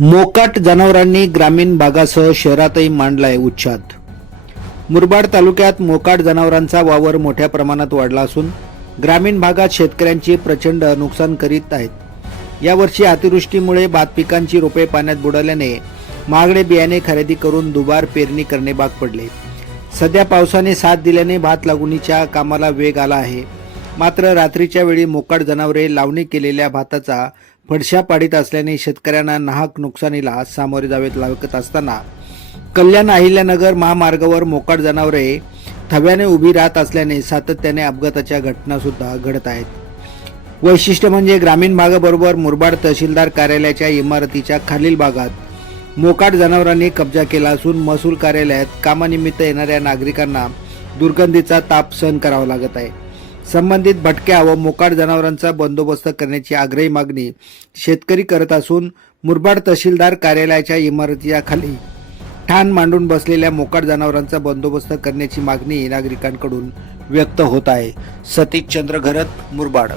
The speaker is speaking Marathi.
मोकाट जनावरांनी ग्रामीण भागासह शहरातही मांडलाय उच्छाद। मुरबाड तालुक्यात मोकाट जनावरांचा वावर मोठ्या प्रमाणात वाढला असून ग्रामीण भागात शेतकऱ्यांची प्रचंड नुकसान करीत आहेत। यावर्षी अतिवृष्टीमुळे भात पिकांची रोपे पाण्यात बुडाल्याने महागडे बियाणे खरेदी करून दुबार पेरणी करणे भाग पडले। सध्या पावसाने साथ दिल्याने भात लागवडीच्या कामाला वेग आला आहे। मात्र रात्रीच्या वेळी मोकाट जनावरे लावणी केलेल्या भाताचा फडशा पाडीत असल्याने शेतकऱ्यांना नाहक नुकसानीला सामोरे जावे लागत असताना कल्याण अहिल्यानगर महामार्गावर मोकाट जनावरे थव्याने उभी राहत असल्याने सातत्याने अपघाताच्या घटना सुद्धा घडत आहेत। वैशिष्ट्य म्हणजे ग्रामीण भागाबरोबर मुरबाड तहसीलदार कार्यालयाच्या इमारतीच्या खालील भागात मोकाट जनावरांनी कब्जा केला असून महसूल कार्यालयात कामानिमित्त येणाऱ्या नागरिकांना दुर्गंधीचा ताप सहन करावा लागत आहे। संबंधित भटक्या व मोकाट जनावरांचा बंदोबस्त करण्याची आग्रही मागणी शेतकरी करत असून मुरबाड तहसीलदार कार्यालयाच्या इमारतीच्या खाली ठाण मांडून बसलेल्या मोकाट जनावरांचा बंदोबस्त करण्याची मागणी नागरिकांकडून व्यक्त होत आहे। सतीश चंद्र घरत, मुरबाड।